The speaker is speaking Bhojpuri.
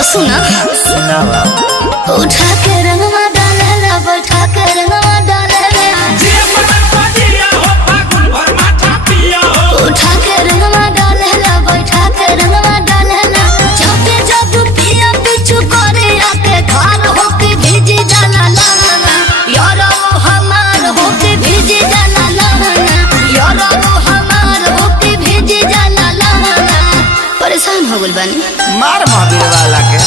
तो सुना सुनावा उठा के रंगवा डालेला बैठा के रंगवा डालेला उठा के रंगवा डालेला बैठा के रंगवा डालेला जब जब पिया पिछु करे आके घर होके भीजी जाला लहना यार वो हमार होके भीजी जाला लहना यार वो हमार होके भीजी जाला लहना परेशान हो गइल बानी मार महावीर वाला के।